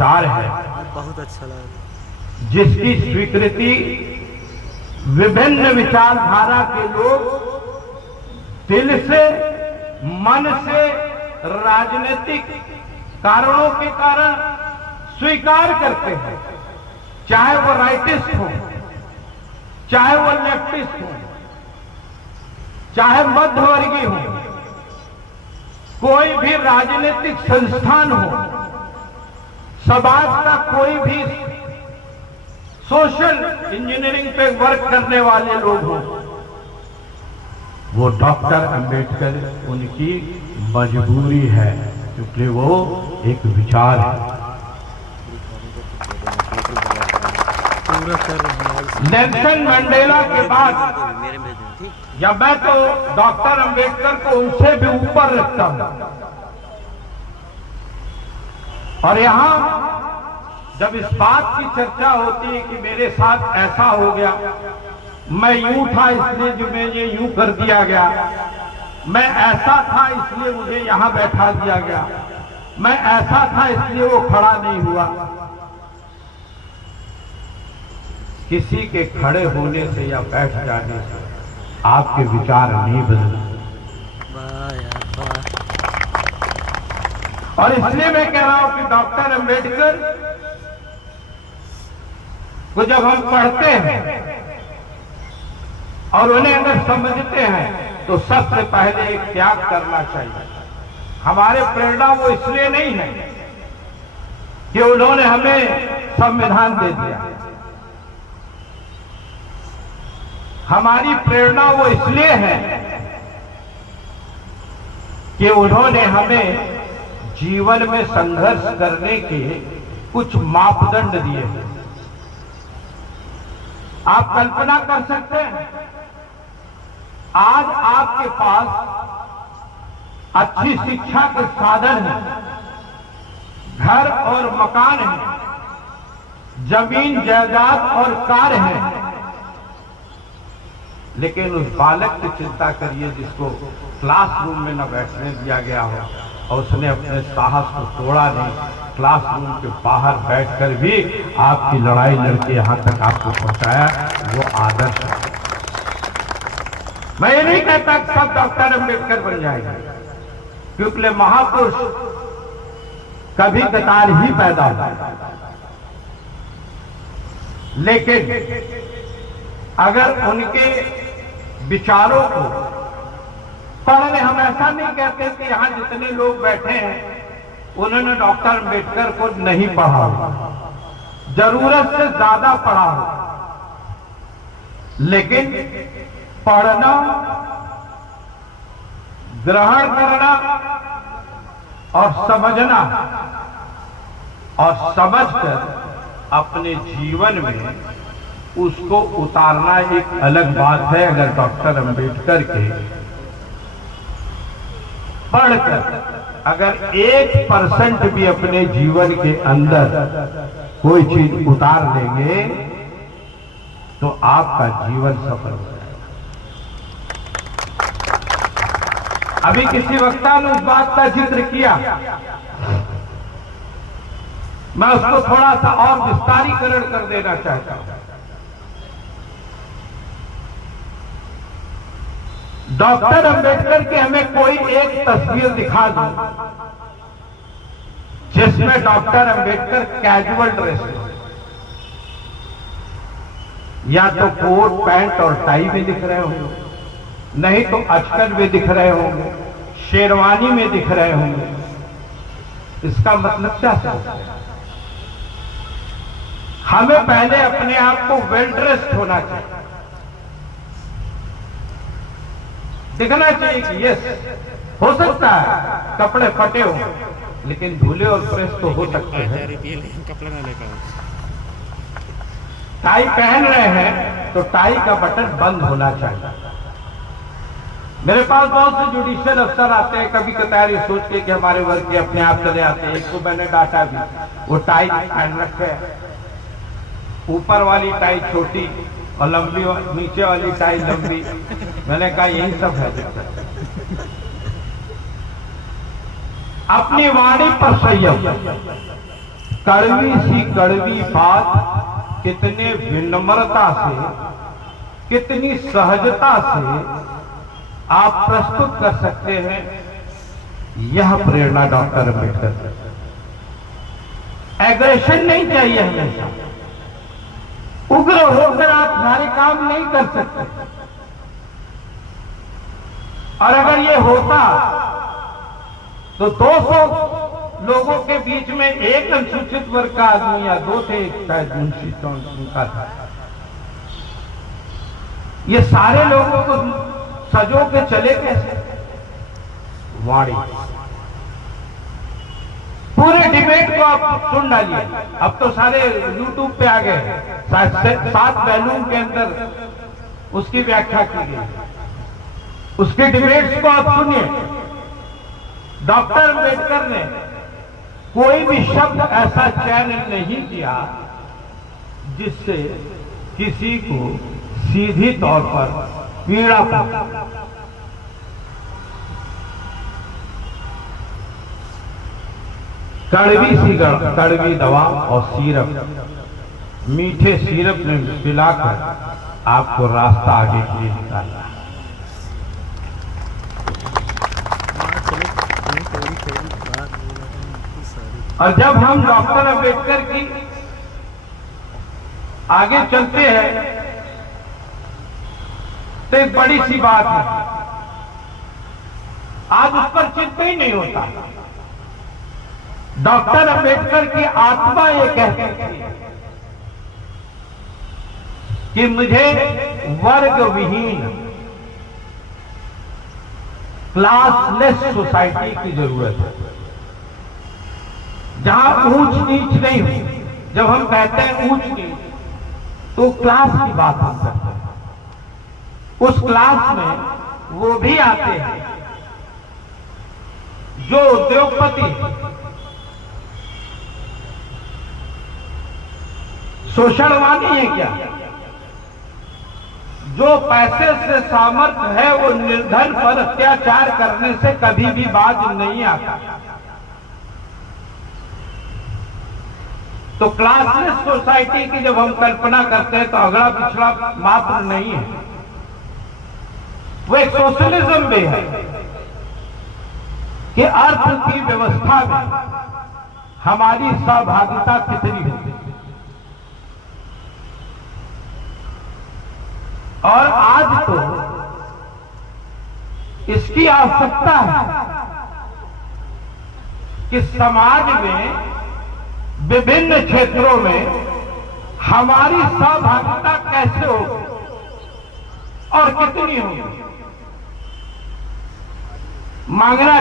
विचार है, बहुत अच्छा लगा, जिसकी स्वीकृति विभिन्न विचारधारा के लोग दिल से, मन से, राजनीतिक कारणों के कारण स्वीकार करते हैं, चाहे वो राइटिस्ट हो, चाहे वो लेफ्टिस्ट हो, चाहे मध्यवर्गीय हो, कोई भी राजनीतिक संस्थान हो, समाज का कोई भी सोशल इंजीनियरिंग पे वर्क करने वाले लोग हों, वो डॉक्टर अंबेडकर उनकी मजबूरी है, क्योंकि वो एक विचार है। नेल्सन मंडेला के बाद या मैं तो डॉक्टर अंबेडकर को उनसे भी ऊपर रखता हूं। और यहां जब इस बात की चर्चा होती है कि मेरे साथ ऐसा हो गया, मैं यूं था इसलिए जो मुझे यूं कर दिया गया, मैं ऐसा था इसलिए मुझे यहां बैठा दिया गया, मैं ऐसा था इसलिए वो खड़ा नहीं हुआ, किसी के खड़े होने से या बैठ जाने से आपके विचार नहीं बदलते। और इसलिए मैं कह रहा हूं कि डॉक्टर अंबेडकर को जब हम पढ़ते हैं और उन्हें अगर समझते हैं तो सबसे पहले एक त्याग करना चाहिए। हमारे प्रेरणा वो इसलिए नहीं है कि उन्होंने हमें संविधान दे दिया, हमारी प्रेरणा वो इसलिए है कि उन्होंने हमें जीवन में संघर्ष करने के कुछ मापदंड दिए हैं। आप कल्पना कर सकते हैं, आज आपके पास अच्छी शिक्षा के साधन है, घर और मकान है, जमीन जायदाद और कार है, लेकिन उस बालक की चिंता करिए जिसको क्लासरूम में न बैठने दिया गया हो और उसने अपने साहस को तोड़ा नहीं, क्लासरूम के बाहर बैठकर भी आपकी लड़ाई लड़के यहां तक आपको पहुंचाया, वो आदर्श है। मैं ये नहीं कहता कि सब डॉक्टर अंबेडकर बन जाएंगे, क्योंकि महापुरुष कभी कतार ही पैदा होता, लेकिन अगर उनके विचारों को पढ़ने, हम ऐसा नहीं कहते कि यहां जितने लोग बैठे हैं उन्होंने डॉक्टर अंबेडकर को नहीं पढ़ा हो, जरूरत से ज्यादा पढ़ा हो, लेकिन पढ़ना, ग्रहण करना और समझना और समझकर अपने जीवन में उसको उतारना एक अलग बात है। अगर डॉक्टर अंबेडकर के पढ़कर अगर 1% भी अपने जीवन के अंदर कोई चीज उतार लेंगे तो आपका जीवन सफल हो जाएगा। अभी किसी वक्ता ने उस बात का जिक्र किया, मैं उसको थोड़ा सा और विस्तारीकरण कर देना चाहता हूं। डॉक्टर अंबेडकर की हमें कोई एक तस्वीर दिखा दो जिसमें डॉक्टर अंबेडकर कैजुअल ड्रेस में, या तो कोट पैंट और टाई में दिख रहे होंगे, नहीं तो अचकन में दिख रहे होंगे, शेरवानी में दिख रहे होंगे। इसका मतलब क्या है? हमें पहले अपने आप को वेल ड्रेस्ड होना चाहिए, दिखना चाहिए कि यस, हो सकता है कपड़े फटे हो लेकिन धुले और प्रेस तो हो सकते हैं। टाई पहन रहे हैं तो टाई का बटन बंद होना चाहिए। मेरे पास बहुत से जुडिशियल अफसर आते हैं, कभी कतार ये सोच के कि हमारे वर्ग के अपने आप चले आते हैं। एक को मैंने डांटा भी, वो टाई पहन रखे, ऊपर वाली टाई छोटी और लंबी, नीचे वाली टाई लंबी। मैंने कहा यही सब है। अपनी वाणी पर संयम, कड़वी सी कड़वी बात कितने विनम्रता से, कितनी सहजता से आप प्रस्तुत कर सकते हैं, यह प्रेरणा डॉक्टर अम्बेडकर। एग्रेशन नहीं चाहिए हमेशा, उग्र होकर आप सारे काम नहीं कर सकते। और अगर ये होता तो 200 लोगों के बीच में एक अनुसूचित वर्ग का आदमी या दो थे, शायद मुंशी उनका था, ये सारे लोगों को सजो के चले कैसे? वाणी पूरे डिबेट को आप सुन डालिए। अब तो सारे यूट्यूब पे आ गए, 7 बैलून के अंदर उसकी व्याख्या की गई। उसके डिबेट्स को आप सुनिए। डॉक्टर अम्बेडकर ने कोई भी शब्द ऐसा चयन नहीं किया जिससे किसी को सीधी तौर पर पीड़ा पहुंचे। कड़वी सी कड़वी दवा और सिरप, मीठे सिरप में मिलाकर आपको रास्ता आगे के लिए निकालना है। और जब हम डॉक्टर अम्बेडकर की आगे चलते हैं तो एक बड़ी सी बात है, आज उस पर चिंता ही नहीं होता। डॉक्टर अम्बेडकर की आत्मा ये कहती थी कि मुझे वर्ग विहीन, क्लासलेस सोसाइटी की जरूरत है, जहां ऊंच नीच नहीं हो। जब हम कहते हैं ऊंच नीच तो क्लास की बात हम करते हैं। उस क्लास में वो भी आते हैं जो उद्योगपति, शोषणवादी है क्या? जो पैसे से सामर्थ्य है वो निर्धन पर अत्याचार करने से कभी भी बाज नहीं आता। तो क्लासलेस सोसाइटी की जब हम कल्पना करते हैं तो अगड़ा पिछड़ा मात्र नहीं है, वो एक सोशलिज्म भी है कि अर्थ की व्यवस्था में हमारी सहभागिता कितनी होगी। और आज तो इसकी आवश्यकता है कि समाज में विभिन्न क्षेत्रों में हमारी सहभागिता कैसे होगी और कितनी होगी। मांगना